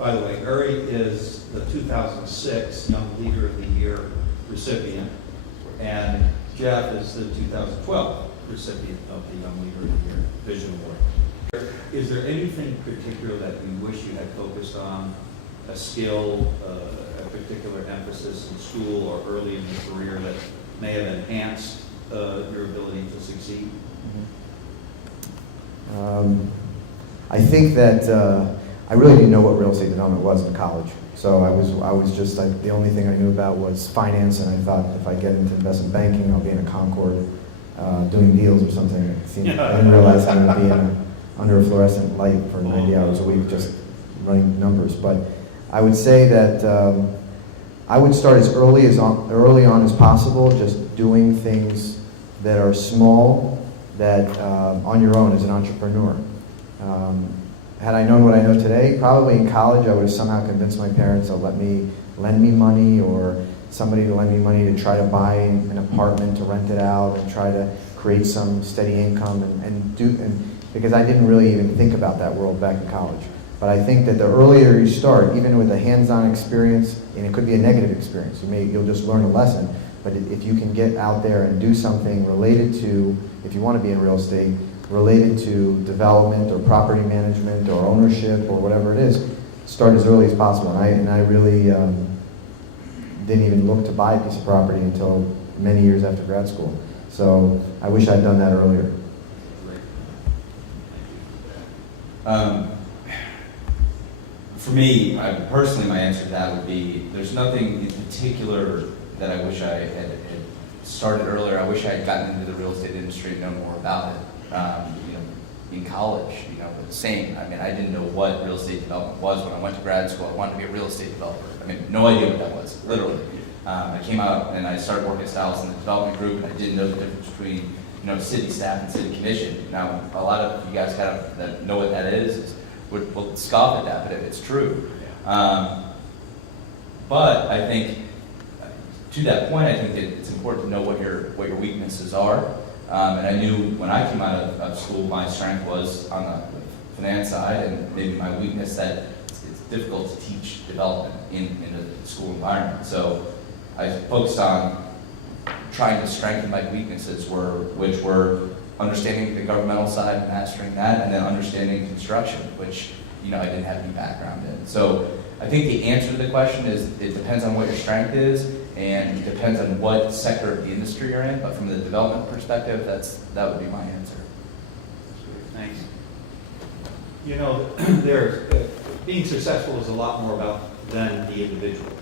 By the way, Uri is the 2006 Young Leader of the Year recipient, and Jeff is the 2012 recipient of the Young Leader of the Year Vision Award. Is there anything particular that you wish you had focused on, a skill, a particular emphasis in school or early in your career that may have enhanced your ability to succeed? I think that I really didn't know what real estate development was in college. So I was just the only thing I knew about was finance, and I thought if I get into investment banking, I'll be in a Concord doing deals or something. I didn't realize I would be under a fluorescent light for 90 hours a week just running numbers. But I would say that I would start as early on as possible, just doing things that are small, that on your own as an entrepreneur. Had I known what I know today, probably in college I would have somehow convinced my parents to lend me money, or somebody to lend me money to try to buy an apartment, to rent it out, and try to create some steady income, and because I didn't really even think about that world back in college. But I think that the earlier you start, even with a hands-on experience, and it could be a negative experience, you'll just learn a lesson, but if you can get out there and do something related to, if you want to be in real estate, related to development or property management or ownership or whatever it is, start as early as possible. And I really didn't even look to buy a piece of property until many years after grad school. So I wish I'd done that earlier. For me, personally, my answer to that would be, there's nothing in particular that I wish I had started earlier. I wish I had gotten into the real estate industry and known more about it. In college, but the same. I mean, I didn't know what real estate development was when I went to grad school. I wanted to be a real estate developer. I mean, no idea what that was, literally. I came out and I started working as Dallas in the development group, and I didn't know the difference between, city staff and city commission. Now, a lot of you guys kind of that know what that is will scoff at that, but it's true. But I think, to that point, I think that it's important to know what your weaknesses are. And I knew when I came out of school, my strength was on the finance side, and maybe my weakness that it's difficult to teach development in a school environment. So I focused on trying to strengthen my weaknesses, which were understanding the governmental side, mastering that, and then understanding construction, which I didn't have any background in. So I think the answer to the question is it depends on what your strength is, and it depends on what sector of the industry you're in. But from the development perspective, that would be my answer. Thanks. Being successful is a lot more about than the individual.